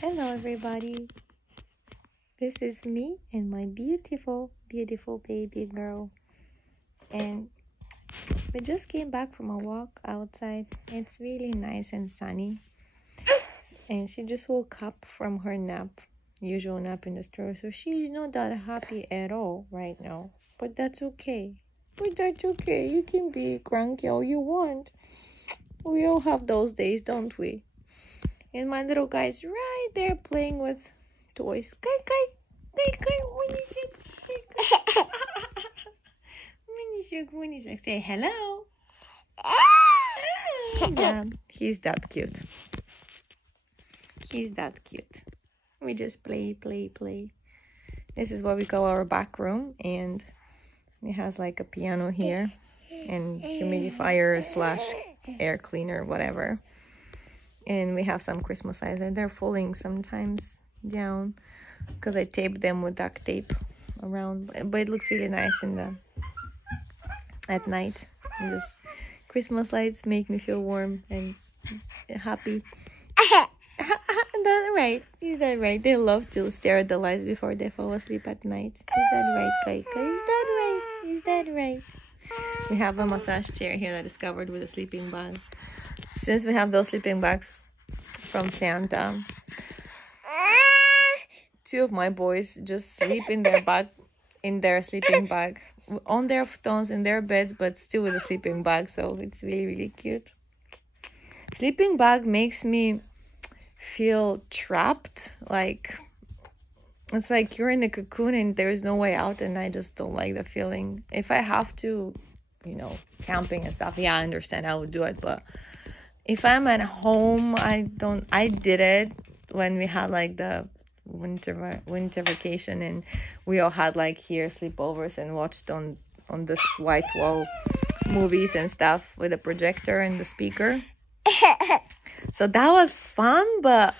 Hello, everybody. This is me and my beautiful, beautiful baby girl. And we just came back from a walk outside. It's really nice and sunny. And she just woke up from her nap, usual nap in the store. So she's not that happy at all right now. But that's okay. You can be cranky all you want. We all have those days, don't we? And my little guy's right there playing with toys. Kai kai. Winnie say hello. Yeah, he's that cute. We just play. This is what we call our back room, and it has like a piano here and humidifier / air cleaner, whatever. And we have some Christmas lights, and they're falling sometimes down because I taped them with duct tape around. But it looks really nice at night. And this Christmas lights make me feel warm and happy. That's right. Is that right? They love to stare at the lights before they fall asleep at night. Is that right, Kaika? Is that right? We have a massage chair here that is covered with a sleeping bag. Since we have those sleeping bags from Santa, 2 of my boys just sleep in their sleeping bag, on their futons in their beds, but still with a sleeping bag. So it's really, really cute. Sleeping bag makes me feel trapped. Like, it's like you're in a cocoon and there's no way out, and I just don't like the feeling. If I have to, camping and stuff, yeah, I understand I would do it, but if I'm at home, I did it when we had like the winter vacation, and we all had like here sleepovers and watched on this white wall movies and stuff with a projector and the speaker. So that was fun, but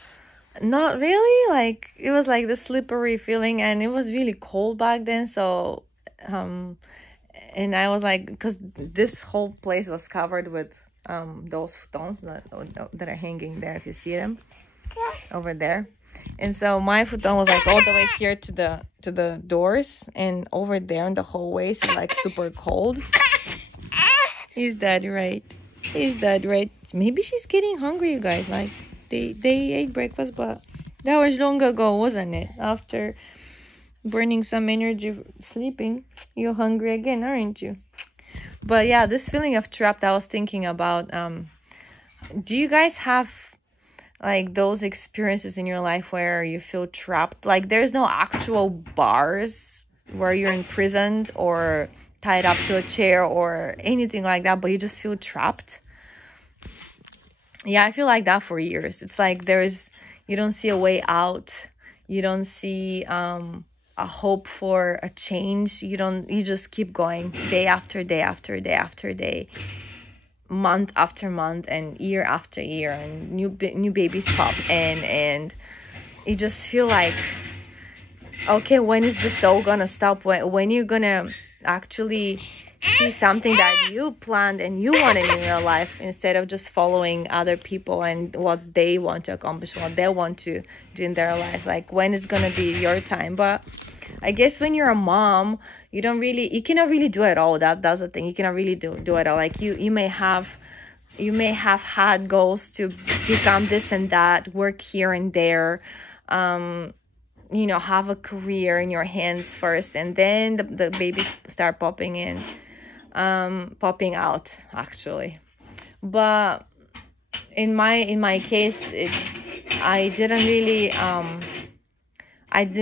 not really. Like, it was like the slippery feeling, and it was really cold back then. So and I was like, because this whole place was covered with those futons that are hanging there, if you see them over there. And so my futon was like all the way here to the doors, and over there in the hallways, like super cold. Is that right? Maybe she's getting hungry, you guys. Like, they ate breakfast, but that was long ago, wasn't it? After burning some energy sleeping, you're hungry again, aren't you? But yeah, this feeling of trapped, I was thinking about, do you guys have like those experiences in your life where you feel trapped? Like, there's no actual bars where you're imprisoned or tied up to a chair or anything like that, but you just feel trapped. Yeah, I feel like that for years. It's like you don't see a way out. You don't see a hope for a change. You just keep going day after day after day after day, month after month, and year after year, and new babies pop in, and you just feel like, okay, when is this all gonna stop? When you're gonna actually see something that you planned and you wanted in your life, instead of just following other people and what they want to accomplish, what they want to do in their lives. Like, when is gonna be your time? But I guess when you're a mom, you cannot really do it all. That's the thing. You cannot really do it all. Like, you may have had goals to become this and that, work here and there, have a career in your hands first, and then the babies start popping out, actually. But in my case, I didn't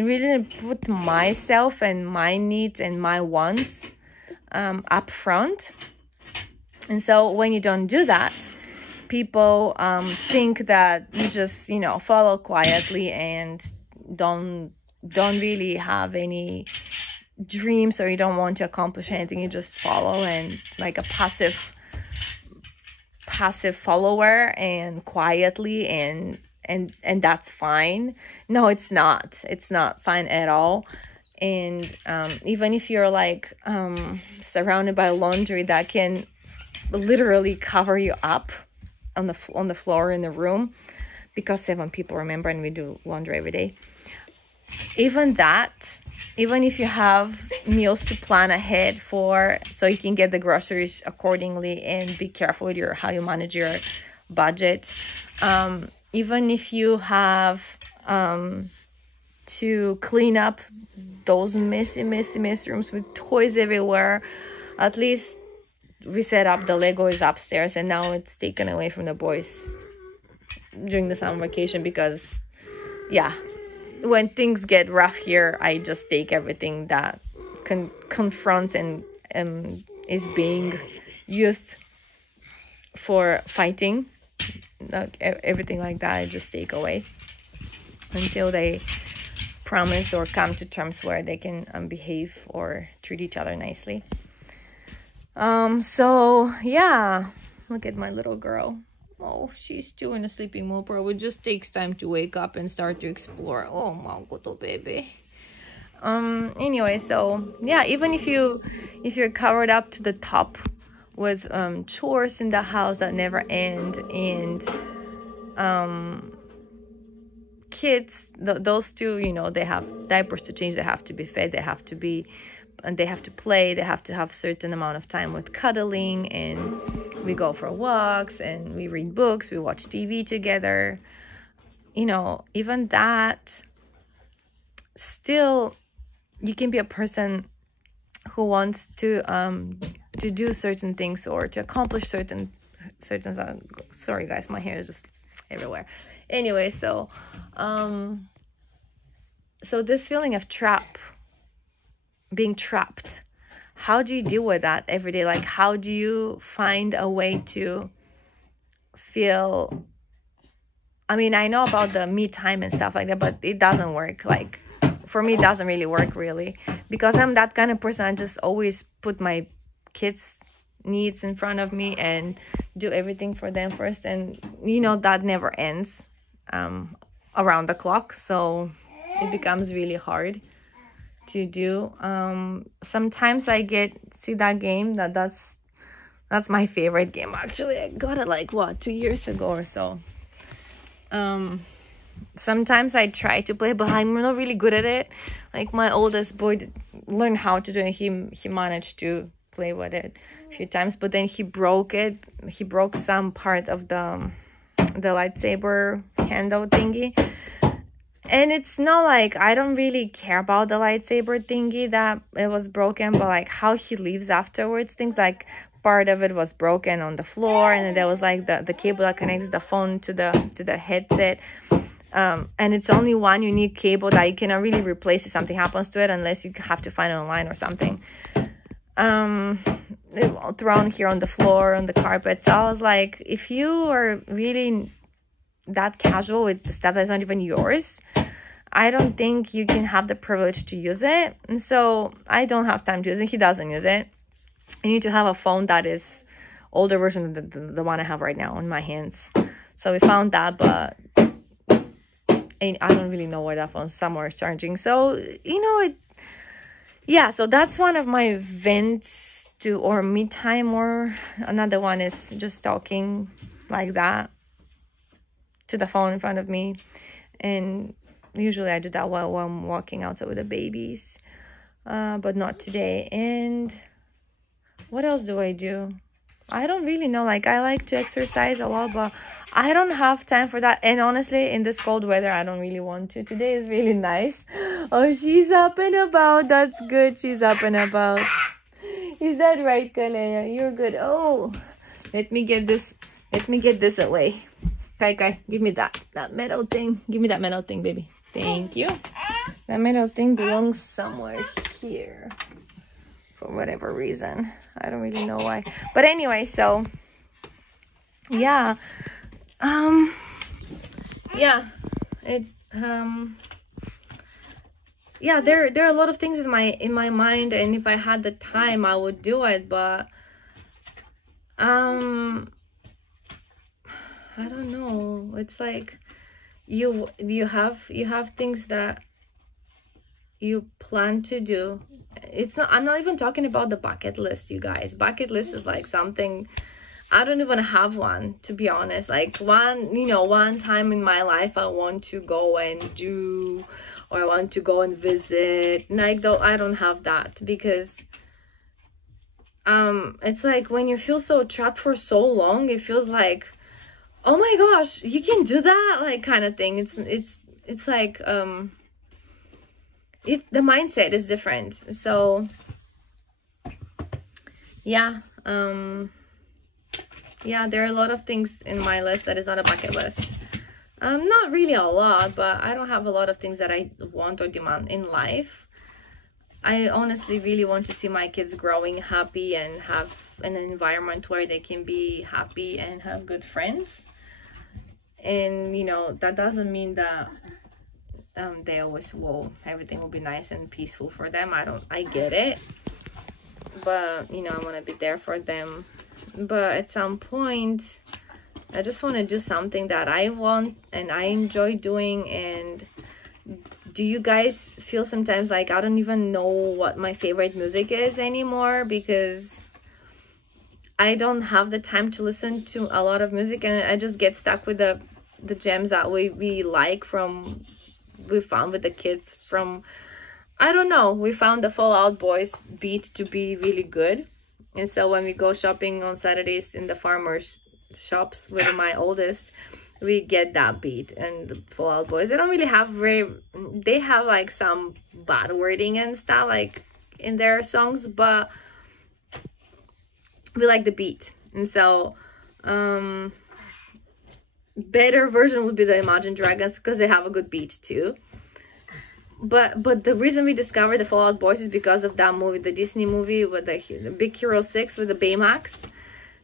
really put myself and my needs and my wants up front. And so when you don't do that, people think that you just follow quietly and don't really have any dreams, or you don't want to accomplish anything. You just follow, and like a passive follower, and quietly, and that's fine. No, it's not fine at all. And even if you're like surrounded by laundry that can literally cover you up on the floor in the room, because 7 people, remember, and we do laundry every day. Even that, even if you have meals to plan ahead for, so you can get the groceries accordingly and be careful with how you manage your budget. Even if you have to clean up those messy rooms with toys everywhere, at least we set up the Lego is upstairs, and now it's taken away from the boys during the summer vacation because, yeah, when things get rough here, I just take everything that confronts and is being used for fighting, like everything like that, I just take away until they promise or come to terms where they can behave or treat each other nicely. So yeah, look at my little girl. Oh, she's still in a sleeping mode, but it just takes time to wake up and start to explore. Oh my god, baby. Anyway, so yeah, even if you're covered up to the top with chores in the house that never end, and kids, those two, you know, they have diapers to change, they have to be fed, they have to be, and they have to play, they have to have certain amount of time with cuddling, and we go for walks and we read books, we watch TV together, you know. Even that, still you can be a person who wants to do certain things or to accomplish certain sorry guys, my hair is just everywhere. Anyway, so this feeling of being trapped, how do you deal with that every day? Like, how do you find a way to feel, I mean, I know about the me time and stuff like that, but it doesn't work. Like, for me, it doesn't really work, really, because I'm that kind of person. I just always put my kids' needs in front of me and do everything for them first, and you know that never ends around the clock, so it becomes really hard to do. Sometimes I see that game, that's my favorite game, actually. I got it like 2 years ago or so. Sometimes I try to play, but I'm not really good at it. Like, my oldest boy learned how to do it. He managed to play with it a few times, but then he broke it. He broke some part of the lightsaber handle thingy. And it's not like, I don't really care about the lightsaber thingy that it was broken, but like how he leaves afterwards, things like part of it was broken on the floor, and then there was like the cable that connects the phone to the headset. And it's only one unique cable that you cannot really replace if something happens to it, unless you have to find it online or something. Thrown here on the floor, on the carpet. So I was like, if you are really that casual with the stuff that's not even yours, I don't think you can have the privilege to use it. And so I don't have time to use it. He doesn't use it. I need to have a phone that is older version of the one I have right now in my hands. So we found that, but I don't really know where that phone's, somewhere charging. So, you know, yeah, so that's one of my vents to, or me time, or another one is just talking like that to the phone in front of me. And usually I do that while I'm walking outside with the babies, but not today. And what else do I do? I don't really know. Like, I like to exercise a lot, but I don't have time for that. And honestly, in this cold weather, I don't really want to. Today is really nice. Oh, she's up and about. That's good. She's up and about. Is that right, Kalea? You're good. Oh, let me get this away. Kai, give me that metal thing. Give me that metal thing, baby. Thank you. That metal thing belongs somewhere here for whatever reason. I don't really know why. But anyway, so yeah. Yeah, there are a lot of things in my mind, and if I had the time I would do it, but I don't know. It's like you have things that you plan to do. It's not, I'm not even talking about the bucket list, you guys. Bucket list is like something I don't even have one, to be honest. Like one time in my life I want to go and do, or I want to go and visit. Like though I don't have that, because it's like when you feel so trapped for so long, it feels like, oh my gosh, you can do that, like kind of thing. It's like the mindset is different. So yeah, yeah, there are a lot of things in my list that is not a bucket list. Not really a lot, but I don't have a lot of things that I want or demand in life. I honestly really want to see my kids growing happy and have an environment where they can be happy and have good friends. And you know, that doesn't mean that they always will, everything will be nice and peaceful for them. I get it, but you know, I want to be there for them. But at some point I just want to do something that I want and I enjoy doing. And do you guys feel sometimes like I don't even know what my favorite music is anymore, because I don't have the time to listen to a lot of music, and I just get stuck with the gems that we like from, we found with the kids from, I don't know, we found the Fall Out Boys beat to be really good. And so when we go shopping on Saturdays in the farmers shops with my oldest, we get that beat. And the Fall Out Boys, they don't really have they have like some bad wording and stuff like in their songs, but we like the beat. And so better version would be the Imagine Dragons, because they have a good beat too. But the reason we discovered the Fall Out Boys is because of that movie, the Disney movie with the Big Hero 6 with the Baymax.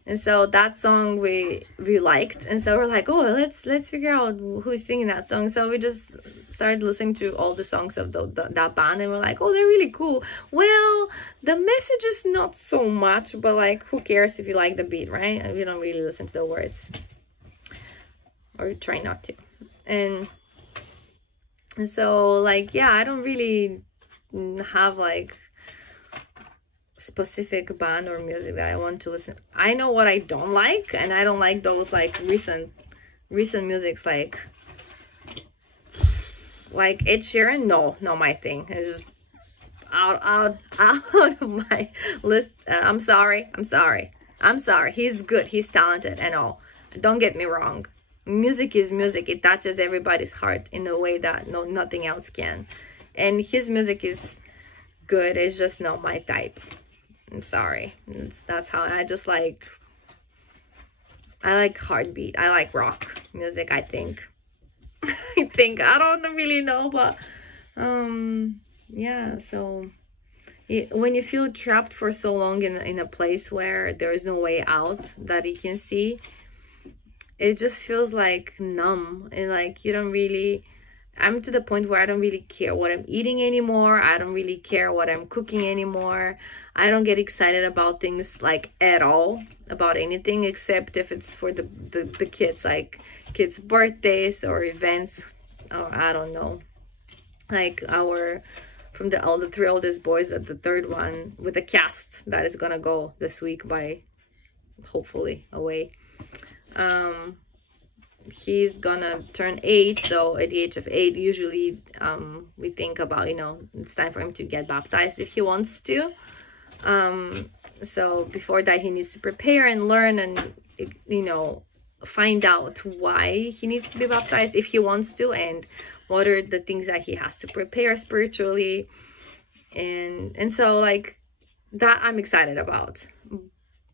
And so that song we liked, and so we're like, oh, let's figure out who's singing that song. So we just started listening to all the songs of that band, and we're like, oh, they're really cool. Well, the message is not so much, but like, who cares if you like the beat, right? And we don't really listen to the words, or try not to. And so like, yeah, I don't really have like specific band or music that I want to listen. I know what I don't like, and I don't like those like recent musics like Ed Sheeran. No, not my thing. It's just out of my list. I'm sorry. He's good, he's talented and all, don't get me wrong. Music is music. It touches everybody's heart in a way that nothing else can, and his music is good. It's just not my type. I'm sorry. That's how I just like. I like heartbeat. I like rock music, I think. I don't really know, but yeah. So when you feel trapped for so long in a place where there is no way out that you can see, it just feels like numb, and like you don't really. I'm to the point where I don't really care what I'm eating anymore. I don't really care what I'm cooking anymore. I don't get excited about things like at all, about anything, except if it's for the kids, like kids' birthdays or events, or I don't know. Like from the three oldest boys at the third one with the cast that is gonna go this week hopefully away. He's gonna turn 8, so at the age of 8 usually we think about, it's time for him to get baptized if he wants to. So before that, he needs to prepare and learn and find out why he needs to be baptized if he wants to, and what are the things that he has to prepare spiritually, and so like that I'm excited about.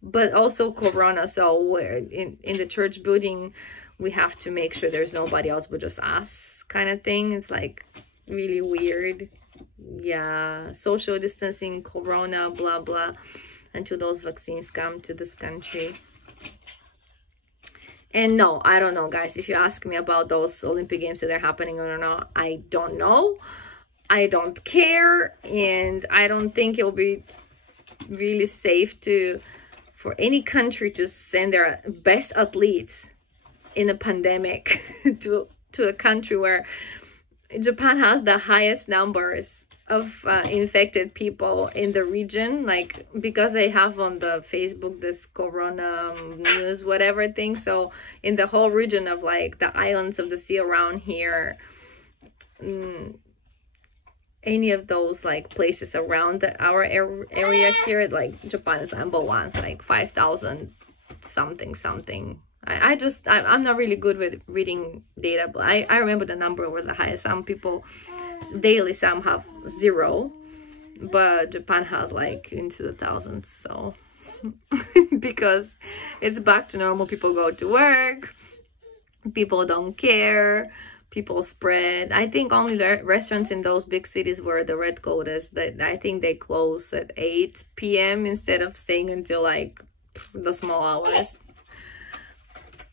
But also Corona, so we're in the church building, we have to make sure there's nobody else but just us, kind of thing. It's like really weird. Yeah, social distancing, Corona, blah blah, until those vaccines come to this country. And no, I don't know, guys. If you ask me about those Olympic Games that are happening or not, I don't know. I don't care, and I don't think it will be really safe for any country to send their best athletes in a pandemic to a country where Japan has the highest numbers of infected people in the region, like because they have on the Facebook this corona news whatever thing. So in the whole region of like the islands of the sea around here, any of those like places around our area here, like Japan is number one, like 5,000 something something. I'm not really good with reading data, but I remember the number was the highest. Some people daily, some have 0, but Japan has like into the thousands. So because it's back to normal, people go to work, people don't care, people spread. I think only the restaurants in those big cities where the red code is, that I think they close at 8 p.m. instead of staying until like the small hours.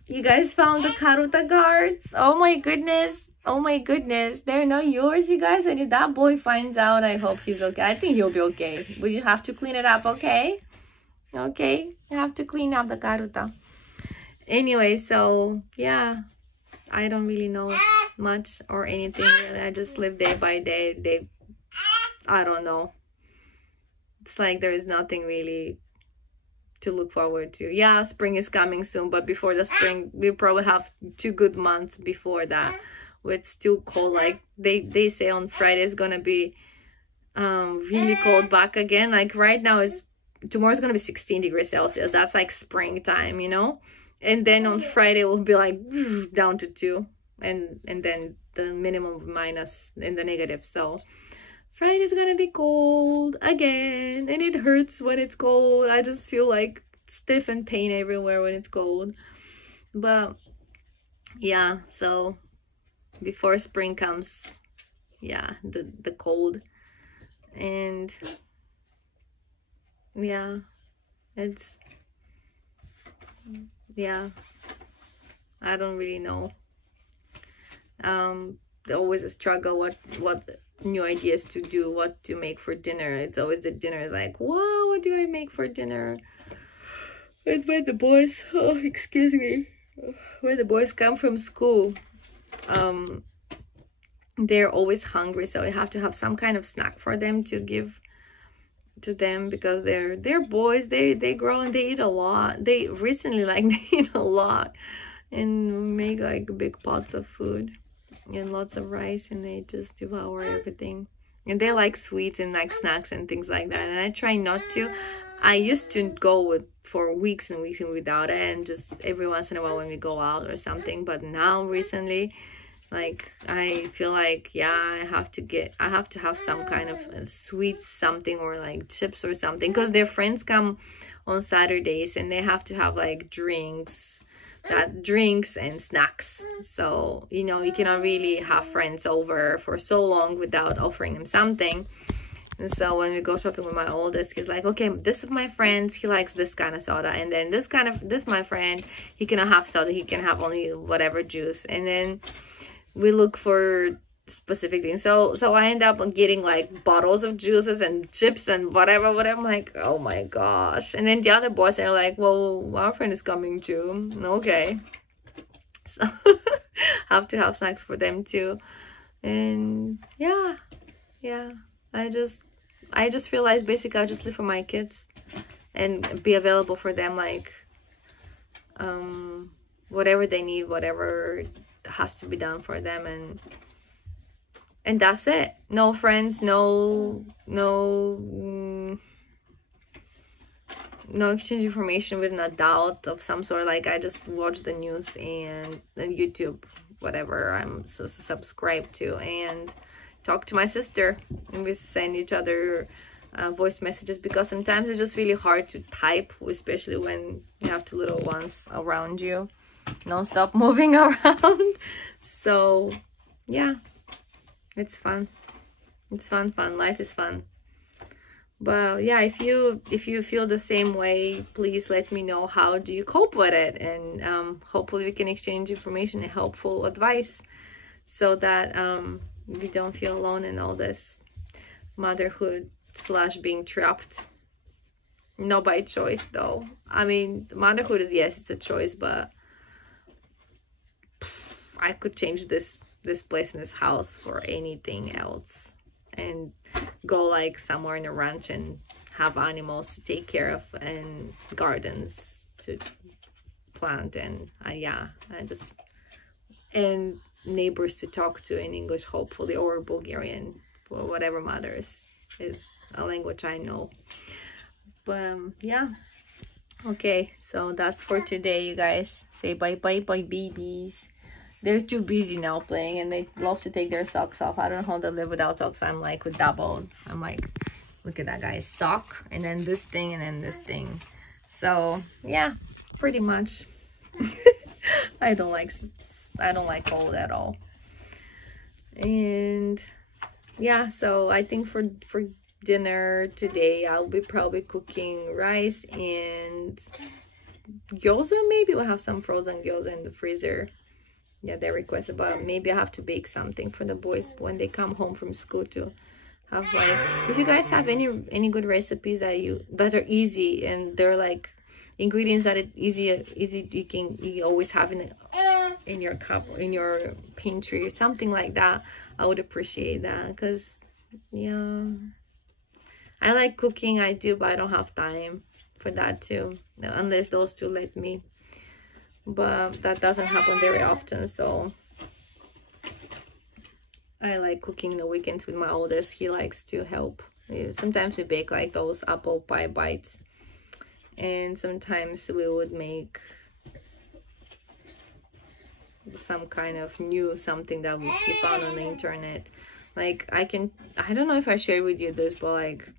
You guys found the Karuta cards? Oh my goodness. Oh my goodness. They're not yours, you guys. And if that boy finds out, I hope he's okay. I think he'll be okay. But you have to clean it up, okay? Okay? You have to clean up the Karuta. Anyway, so yeah. I don't really know much or anything. Really. I just live day by day. I don't know. It's like there is nothing really to look forward to. Yeah, spring is coming soon, but before the spring we probably have 2 good months before that, where it's still cold. Like they say on Friday is gonna be really cold back again. Like right now is tomorrow's gonna be 16 degrees Celsius. That's like springtime, you know. And then on Friday will be like down to 2, and then the minimum minus in the negative. So Friday's gonna be cold again, and it hurts when it's cold. I just feel like stiff and pain everywhere when it's cold. But yeah, so before spring comes, yeah, the cold. And yeah, it's, yeah, I don't really know. Always a struggle what new ideas to do, what to make for dinner. It's always the dinner is like, wow, what do I make for dinner? And when the boys, oh, excuse me, when the boys come from school, they're always hungry, so I have to have some kind of snack for them to give to them, because they're boys. They grow and they eat a lot. They recently like they eat a lot and make like big pots of food and lots of rice, and they just devour everything. And they like sweets and like snacks and things like that, and I try not to. I used to go for weeks and weeks and without it, and just every once in a while when we go out or something. But now recently, like I feel like, yeah, I have to have some kind of a sweet something, or like chips or something, because their friends come on Saturdays and they have to have like drinks and snacks. So you know, you cannot really have friends over for so long without offering them something. And so when we go shopping with my oldest, he's like, okay, this is my friend, he likes this kind of soda, and then this my friend, he cannot have soda, he can have only whatever juice. And then we look for specific things. So I end up getting like bottles of juices and chips and whatever. I'm like, oh my gosh. And then the other boys are like, well, our friend is coming too. Okay. So have to have snacks for them too. And yeah. I just realized basically I just live for my kids and be available for them, like whatever they need, whatever has to be done for them, and that's it. No friends, no exchange information with an adult of some sort. Like I just watch the news and YouTube, whatever I'm so subscribed to, and talk to my sister, and we send each other voice messages, because sometimes it's just really hard to type, especially when you have 2 little ones around you non-stop moving around. So yeah, it's fun. It's fun. Life is fun. But yeah, if you feel the same way, please let me know how do you cope with it, and hopefully we can exchange information and helpful advice, so that we don't feel alone in all this motherhood / being trapped. Not by choice though. I mean, motherhood is, yes, it's a choice, but I could change this this place in this house for anything else, and go like somewhere in a ranch and have animals to take care of and gardens to plant, and yeah, I just, and neighbors to talk to in English, hopefully, or Bulgarian, for whatever matters, is a language I know. But yeah, okay, so that's for today, you guys. Say bye bye bye, babies. They're too busy now playing, and they love to take their socks off. I don't know how they live without socks. I'm like with double. I'm like, look at that, guys. Sock, and then this thing, and then this thing. So yeah, pretty much. I don't like cold at all. And yeah, so I think for dinner today, I'll be probably cooking rice and gyoza. Maybe we'll have some frozen gyoza in the freezer. Yeah, they requested, but maybe I have to bake something for the boys when they come home from school to have, like, if you guys have any good recipes that are easy, and they're like ingredients that you always have in your cup, in your pantry, or something like that, I would appreciate that, because yeah, I like cooking, I do, but I don't have time for that too, unless those two let me. But that doesn't happen very often, so I like cooking in the weekends with my oldest. He likes to help. Sometimes we bake like those apple pie bites, and sometimes we would make some kind of new something that we found on the internet. Like, I don't know if I shared with you this, but like,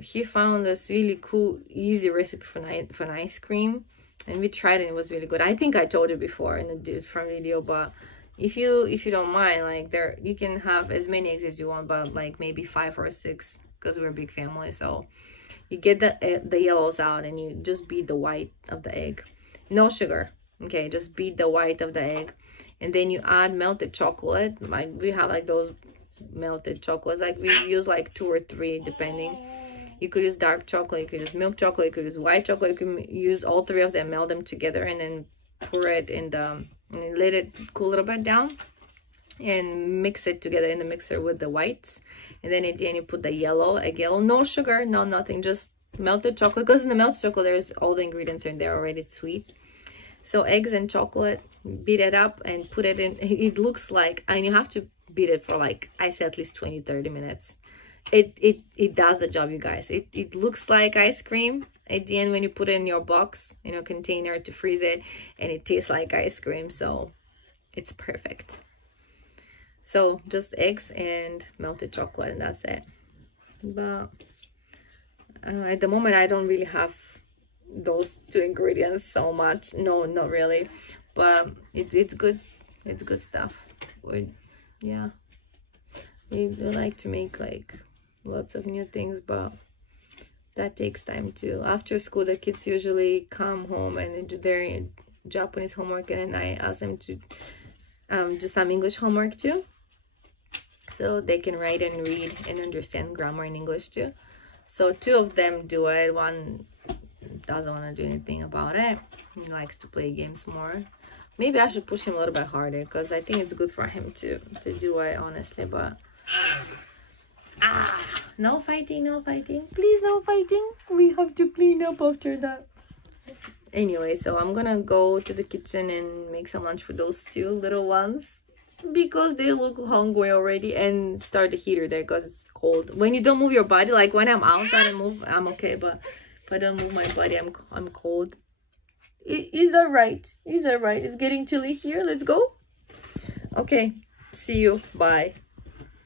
he found this really cool, easy recipe for an ice cream, and we tried it, and it was really good. I think I told you before in a different video, but if you don't mind, like, you can have as many eggs as you want, but like maybe 5 or 6, because we're a big family. So you get the yellows out, and you just beat the white of the egg, no sugar. Okay, just beat the white of the egg, and then you add melted chocolate. Like, we have like those melted chocolates, like we use like 2 or 3 depending. You could use dark chocolate, you could use milk chocolate, you could use white chocolate, you could use all 3 of them, melt them together, and then pour it in and let it cool a little bit down, and mix it together in the mixer with the whites. And then at the end you put the egg yellow, no sugar, no nothing, just melted chocolate, because in the melted chocolate there's all the ingredients in there already, it's sweet. So eggs and chocolate, beat it up and put it in. It looks like, and you have to beat it for like, I say, at least 20-30 minutes. It does the job, you guys. It looks like ice cream at the end when you put it in your box, in a container to freeze it, and it tastes like ice cream. So it's perfect. So just eggs and melted chocolate, and that's it. But at the moment I don't really have those 2 ingredients so much. No, not really, but it's good. It's good stuff. Yeah, we like to make like lots of new things, but that takes time too. After school, the kids usually come home and do their Japanese homework, and then I ask them to do some English homework too, so they can write and read and understand grammar in English too. So 2 of them do it. One doesn't want to do anything about it. He likes to play games more. Maybe I should push him a little bit harder, because I think it's good for him to do it, honestly. But no fighting, no fighting, please, no fighting. We have to clean up after that. Anyway, so I'm gonna go to the kitchen and make some lunch for those 2 little ones, because they look hungry already, and start the heater there because it's cold. When you don't move your body, like when I'm outside and move, I'm okay, but if I don't move my body, I'm cold. Is that right? Is that right? It's getting chilly here. Let's go. Okay, see you. Bye.